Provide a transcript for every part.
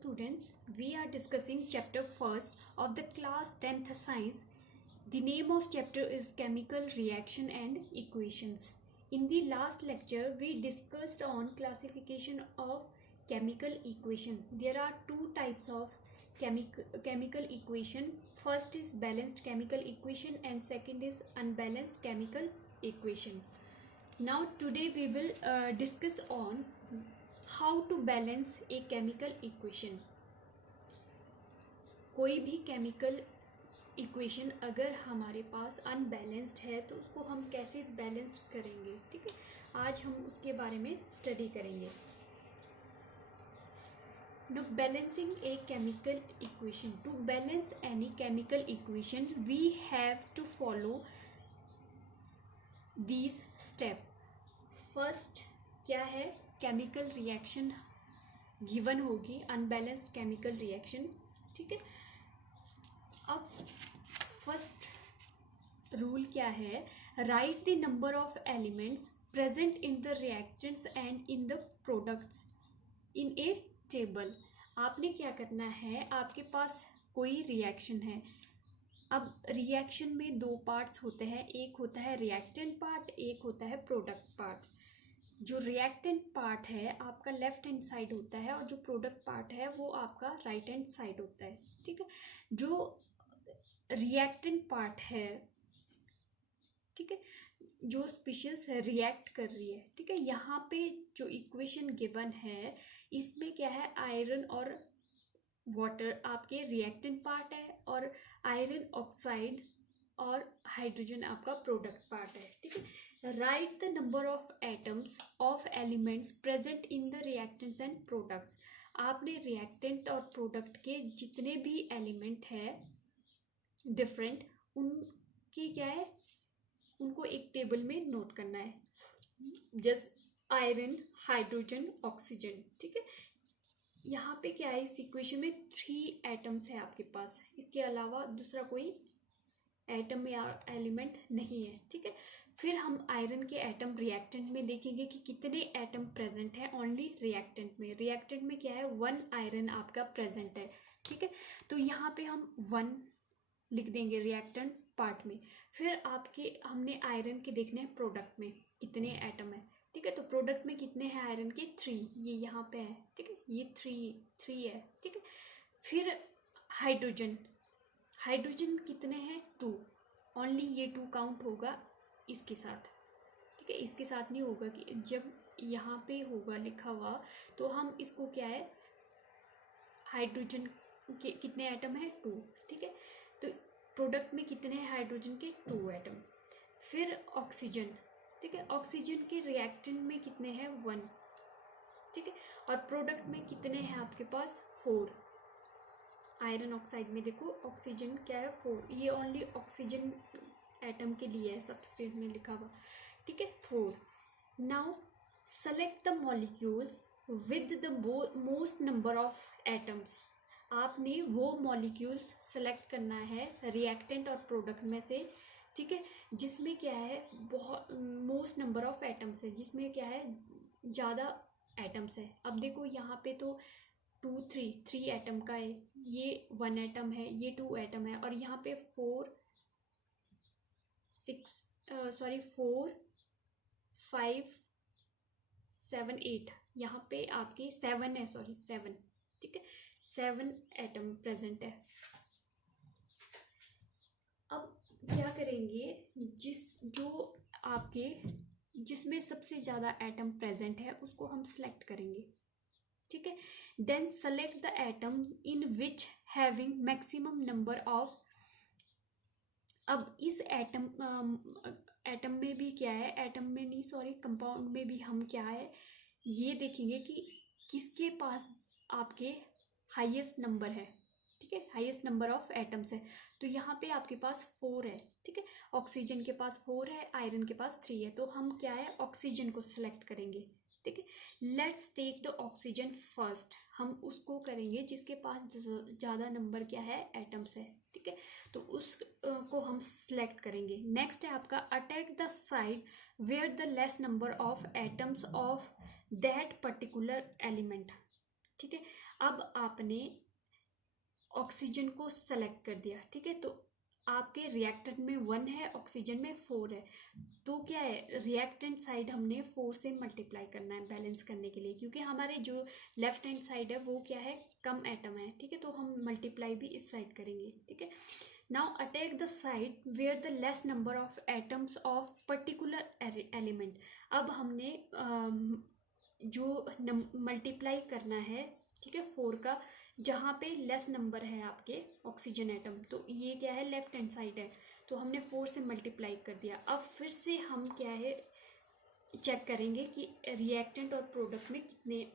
students, we are discussing chapter first of the class 10th science. The name of chapter is chemical reaction and equations. In the last lecture, we discussed on classification of chemical equation. There are two types of chemical equation. First is balanced chemical equation and second is unbalanced chemical equation. Now today we will discuss on how to balance a chemical equation. कोई भी chemical equation अगर हमारे पास unbalanced है तो उसको हम कैसे balanced करेंगे, ठीक है, आज हम उसके बारे में स्टडी करेंगे. Now balancing a chemical equation. To balance any chemical equation we have to follow these steps. First क्या है, केमिकल रिएक्शन गिवन होगी, अनबैलेंस्ड केमिकल रिएक्शन, ठीक है. अब फर्स्ट रूल क्या है, right the number of elements present in the reactants and in the products in A table. आपने क्या करना है, आपके पास कोई रिएक्शन है. अब रिएक्शन में दो पार्ट्स होते हैं, एक होता है रिएक्टेंट पार्ट, एक होता है प्रोडक्ट पार्ट. जो रिएक्टेंट पार्ट है आपका लेफ्ट हैंड साइड होता है और जो प्रोडक्ट पार्ट है वो आपका राइट हैंड साइड होता है, ठीक है. जो रिएक्टेंट पार्ट है, ठीक है, जो स्पीशीज रिएक्ट कर रही है, ठीक है, यहाँ पे जो इक्वेशन गिवन है इसमें क्या है, आयरन और वाटर आपके रिएक्टेंट पार्ट है और आयरन ऑक्साइड और हाइड्रोजन आपका प्रोडक्ट पार्ट है, ठीक है. Right the number of atoms of elements present in the reactants and products. आपने रिएक्टेंट और प्रोडक्ट के जितने भी एलिमेंट है डिफरेंट, उनके क्या है, उनको एक टेबल में नोट करना है. जस्ट आयरन, हाइड्रोजन, ऑक्सीजन, ठीक है. यहाँ पे क्या है, इस इक्वेशन में 3 एटम्स है आपके पास, इसके अलावा दूसरा कोई एटम या एलिमेंट नहीं है, ठीक है. फिर हम आयरन के एटम रिएक्टेंट में देखेंगे कि कितने एटम प्रेजेंट है ओनली रिएक्टेंट में. रिएक्टेंट में क्या है, 1 आयरन आपका प्रेजेंट है, ठीक है. तो यहाँ पे हम 1 लिख देंगे रिएक्टेंट पार्ट में. फिर आपके हमने आयरन के देखने हैं प्रोडक्ट में कितने एटम है, ठीक है. तो प्रोडक्ट में कितने हैं आयरन के, 3, ये यहाँ पे है, ठीक है, ये 3 है, ठीक है. फिर हाइड्रोजन, हाइड्रोजन कितने हैं, 2, ओनली ये 2 काउंट होगा इसके साथ, ठीक है. इसके साथ नहीं होगा, कि जब यहाँ पे होगा लिखा हुआ तो हम इसको क्या है, हाइड्रोजन के कितने एटम है, 2, ठीक है. तो प्रोडक्ट में कितने हैं हाइड्रोजन के, 2 एटम. फिर ऑक्सीजन, ठीक है, ऑक्सीजन के रिएक्टेंट में कितने हैं, 1, ठीक है. और प्रोडक्ट में कितने हैं आपके पास, 4. आयरन ऑक्साइड में देखो ऑक्सीजन क्या है, 4, ये ओनली ऑक्सीजन एटम के लिए है, सब्सक्रिप्ट में लिखा हुआ, ठीक है, 4. Now select the molecules with the most number of atoms. आपने वो मॉलिक्यूल्स सेलेक्ट करना है रिएक्टेंट और प्रोडक्ट में से, ठीक है, जिसमें क्या है, बहुत मोस्ट नंबर ऑफ एटम्स है, जिसमें क्या है, ज़्यादा एटम्स है. अब देखो यहाँ पे तो 2, 3 एटम का है, ये 1 एटम है, ये 2 एटम है, और यहाँ पे 4, 5, 7, 8, यहाँ पे आपके 7 है, 7, ठीक है, 7 एटम प्रेजेंट है. अब क्या करेंगे, जिसमें सबसे ज़्यादा एटम प्रेजेंट है उसको हम सिलेक्ट करेंगे, ठीक है. Then select the atom in which having maximum number of. अब इस एटम में भी क्या है, कंपाउंड में भी हम क्या है, ये देखेंगे कि किसके पास आपके हाईएस्ट नंबर है, ठीक है, हाईएस्ट नंबर ऑफ एटम्स है. तो यहाँ पे आपके पास 4 है, ठीक है, ऑक्सीजन के पास 4 है, आयरन के पास 3 है, तो हम क्या है, ऑक्सीजन को सिलेक्ट करेंगे, ठीक है. Let's take the oxygen first. हम उसको करेंगे जिसके पास ज़्यादा नंबर क्या है, एटम्स है, ठीक है. तो उसको हम सिलेक्ट करेंगे. नेक्स्ट है आपका attack the side where the less number of atoms of that particular element, ठीक है। अब आपने ऑक्सीजन को सेलेक्ट कर दिया, ठीक है, तो आपके रिएक्टेंट में 1 है, ऑक्सीजन में 4 है, तो क्या है, रिएक्टेंट साइड हमने 4 से मल्टीप्लाई करना है बैलेंस करने के लिए, क्योंकि हमारे जो लेफ्ट हैंड साइड है वो क्या है, कम एटम है, ठीक है, तो हम मल्टीप्लाई भी इस साइड करेंगे, ठीक है। Now attack the side where the less number of atoms of particular element. अब हमने जो मल्टीप्लाई करना है, ठीक है, 4 का, जहाँ पे लेस नंबर है आपके ऑक्सीजन एटम, तो ये क्या है, लेफ्ट हैंड साइड है, तो हमने 4 से मल्टीप्लाई कर दिया। अब फिर से हम क्या है, चेक करेंगे कि रिएक्टेंट और प्रोडक्ट में कितने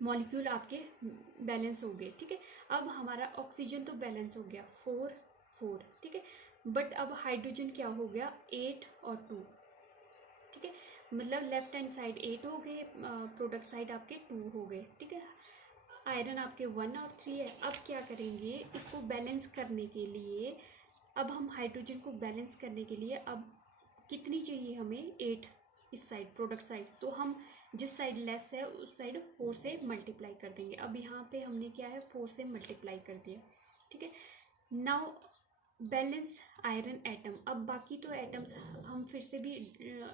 मॉलिक्यूल आपके बैलेंस हो गए, ठीक है। अब हमारा ऑक्सीजन तो बैलेंस हो गया 4 4, ठीक है, बट अब हाइड्रोजन क्या हो गया, 8 और 2, ठीक है, मतलब लेफ्ट हैंड साइड 8 हो गए, प्रोडक्ट साइड आपके 2 हो गए, ठीक है। आयरन आपके 1 और 3 है। अब क्या करेंगे, इसको बैलेंस करने के लिए, अब हम हाइड्रोजन को बैलेंस करने के लिए अब कितनी चाहिए हमें, 8 इस साइड प्रोडक्ट साइड, तो हम जिस साइड लेस है उस साइड 4 से मल्टीप्लाई कर देंगे। अब यहाँ पे हमने क्या है, 4 से मल्टीप्लाई कर दिया, ठीक है। Now balance iron atom. अब बाकी तो एटम्स हम फिर से भी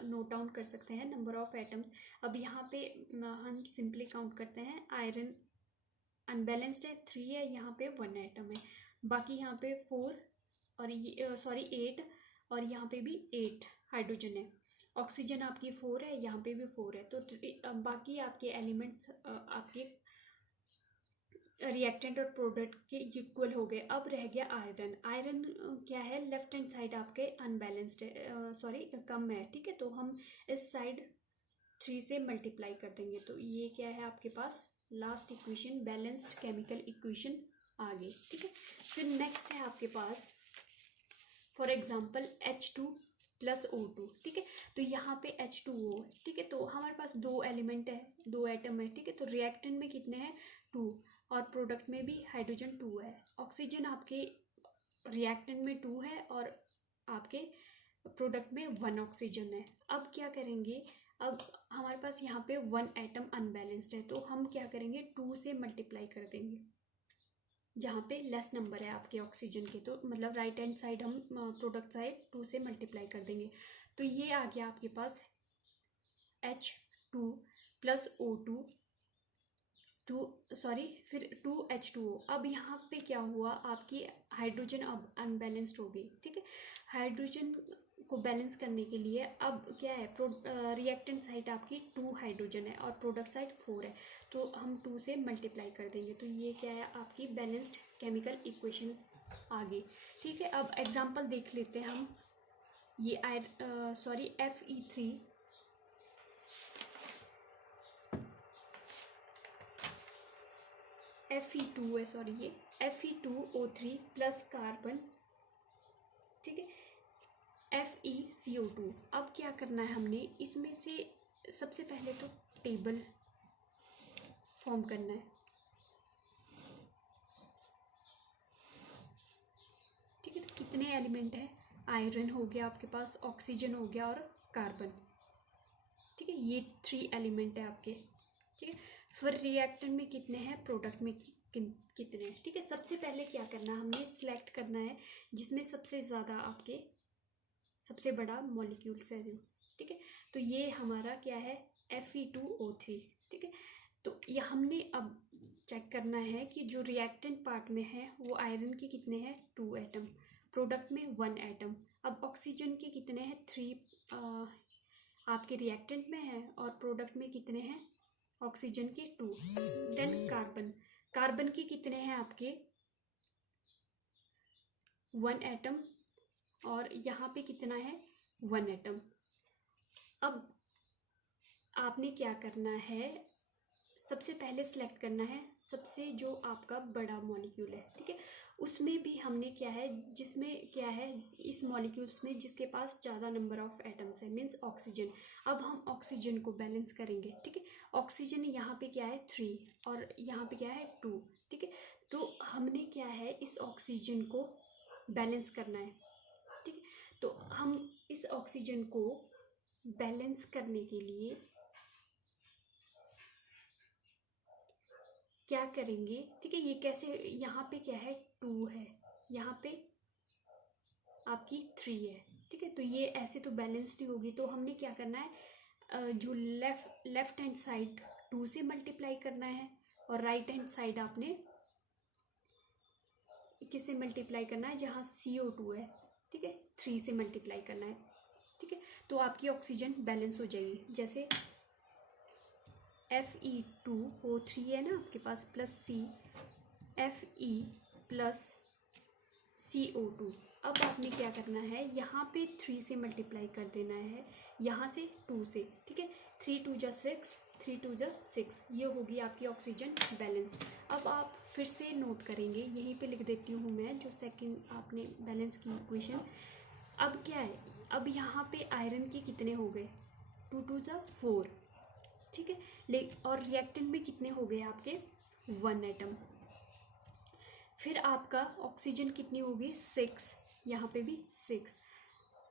नोट डाउन कर सकते हैं, नंबर ऑफ एटम्स। अब यहाँ पे हम सिंपली काउंट करते हैं, आयरन अनबैलेंस्ड है 3 है, यहाँ पे 1 एटम है, बाकी यहाँ पे 4 और ये सॉरी 8, और यहाँ पे भी 8 हाइड्रोजन है। ऑक्सीजन आपकी 4 है, यहाँ पे भी 4 है, तो बाकी आपके एलिमेंट्स आपके रिएक्टेंट और प्रोडक्ट के इक्वल हो गए। अब रह गया आयरन। आयरन क्या है, लेफ्ट हैंड साइड आपके अनबैलेंस्ड है, सॉरी कम है, ठीक है, तो हम इस साइड 3 से मल्टीप्लाई कर देंगे, तो ये क्या है आपके पास last equation, balanced chemical equation आ गई, ठीक है। फिर नेक्स्ट है आपके पास for example H2 plus O2, ठीक है, तो यहाँ पे H2O, ठीक है, तो हमारे पास 2 एलिमेंट है, 2 एटम है, ठीक है, तो रिएक्टेंट में कितने हैं, 2, और प्रोडक्ट में भी हाइड्रोजन 2 है। ऑक्सीजन आपके रिएक्टेंट में 2 है और आपके प्रोडक्ट में 1 ऑक्सीजन है। अब क्या करेंगे, अब हमारे पास यहाँ पे 1 एटम अनबैलेंस्ड है, तो हम क्या करेंगे, 2 से मल्टीप्लाई कर देंगे, जहाँ पे लेस नंबर है आपके ऑक्सीजन के, तो मतलब राइट हैंड साइड हम प्रोडक्ट साइड 2 से मल्टीप्लाई कर देंगे, तो ये आ गया आपके पास H2 प्लस O2, फिर 2H2O। अब यहाँ पे क्या हुआ, आपकी हाइड्रोजन अब अनबैलेंस्ड हो गई, ठीक है। हाइड्रोजन को बैलेंस करने के लिए अब क्या है, रिएक्टेंट साइड आपकी 2 हाइड्रोजन है और प्रोडक्ट साइड 4 है, तो हम 2 से मल्टीप्लाई कर देंगे, तो ये क्या है आपकी बैलेंस्ड केमिकल इक्वेशन आ गई, ठीक है। अब एग्जांपल देख लेते हैं हम, ये Fe2 है, सॉरी ये Fe2O3 प्लस कार्बन, ठीक है, FeCO2। अब क्या करना है हमने, इसमें से सबसे पहले तो टेबल फॉर्म करना है, ठीक है, तो कितने एलिमेंट है, आयरन हो गया आपके पास, ऑक्सीजन हो गया और कार्बन, ठीक है, ये 3 एलिमेंट है आपके, ठीक है। फिर रिएक्टेंट में कितने हैं, प्रोडक्ट में कितने हैं, ठीक है। सबसे पहले क्या करना है, हमने सिलेक्ट करना है जिसमें सबसे ज़्यादा आपके सबसे बड़ा मॉलिक्यूल्स है जो, ठीक है, तो ये हमारा क्या है, Fe2O3, ठीक है। तो ये हमने अब चेक करना है कि जो रिएक्टेंट पार्ट में है वो आयरन के कितने हैं, 2 एटम, प्रोडक्ट में 1 एटम। अब ऑक्सीजन के कितने हैं, 3 आपके रिएक्टेंट में है, और प्रोडक्ट में कितने हैं, ऑक्सीजन के 2। देन कार्बन के कितने हैं आपके, 1 एटम, और यहाँ पे कितना है, 1 एटम। अब आपने क्या करना है, सबसे पहले सिलेक्ट करना है सबसे जो आपका बड़ा मॉलिक्यूल है, ठीक है, उसमें भी हमने क्या है, जिसमें क्या है, इस मॉलिक्यूल्स में जिसके पास ज़्यादा नंबर ऑफ एटम्स है, मीन्स ऑक्सीजन। अब हम ऑक्सीजन को बैलेंस करेंगे, ठीक है, ऑक्सीजन यहाँ पे क्या है, 3, और यहाँ पे क्या है, 2, ठीक है, तो हमने क्या है, इस ऑक्सीजन को बैलेंस करना है, ठीक है, तो हम इस ऑक्सीजन को बैलेंस करने के लिए क्या करेंगे, ठीक है, ये कैसे, यहाँ पे क्या है 2 है, यहाँ पे आपकी 3 है, ठीक है, तो ये ऐसे तो बैलेंस नहीं होगी। तो हमने क्या करना है, जो लेफ्ट हैंड साइड 2 से मल्टीप्लाई करना है और राइट हैंड साइड आपने किससे मल्टीप्लाई करना है, जहाँ CO2 है, ठीक है, 3 से मल्टीप्लाई करना है, ठीक है। तो आपकी ऑक्सीजन बैलेंस हो जाएगी। जैसे Fe2O3 है ना आपके पास, प्लस Fe प्लस CO2। अब आपने क्या करना है, यहाँ पे 3 से मल्टीप्लाई कर देना है, यहाँ से 2 से, ठीक है, 3 2 जा 6, 3 2 जा 6, ये होगी आपकी ऑक्सीजन बैलेंस। अब आप फिर से नोट करेंगे, यहीं पे लिख देती हूँ मैं जो सेकंड आपने बैलेंस की इक्वेशन। अब क्या है, अब यहाँ पे आयरन के कितने हो गए, 2 2 जा 4, ठीक है, और रिएक्टेंट में कितने हो गए आपके 1 एटम। फिर आपका ऑक्सीजन कितनी होगी 6, यहाँ पे भी 6।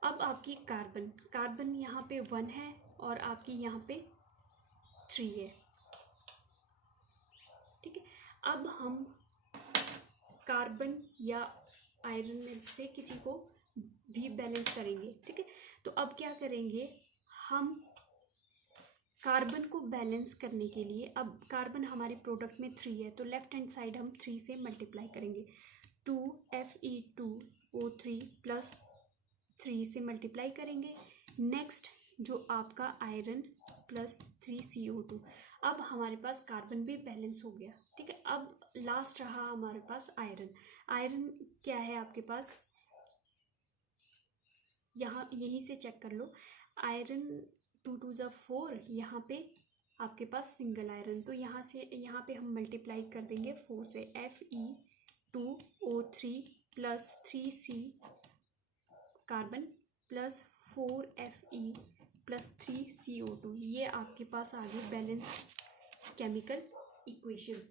अब आपकी कार्बन यहाँ पे 1 है और आपकी यहाँ पे 3 है, ठीक है। अब हम कार्बन या आयरन में से किसी को भी बैलेंस करेंगे, ठीक है। तो अब क्या करेंगे, हम कार्बन को बैलेंस करने के लिए, अब कार्बन हमारे प्रोडक्ट में 3 है, तो लेफ्ट हैंड साइड हम 3 से मल्टीप्लाई करेंगे, 2Fe2O3 प्लस 3 से मल्टीप्लाई करेंगे। नेक्स्ट जो आपका आयरन प्लस 3CO2। अब हमारे पास कार्बन भी बैलेंस हो गया, ठीक है। अब लास्ट रहा हमारे पास आयरन क्या है आपके पास, यहाँ यहीं से चेक कर लो, आयरन 2 2 जा 4, यहाँ पे आपके पास सिंगल आयरन, तो यहाँ से यहाँ पे हम मल्टीप्लाई कर देंगे 4 से, Fe2O3 plus 3C carbon plus 4Fe plus 3CO2, ये आपके पास आ गई बैलेंस्ड केमिकल इक्वेशन।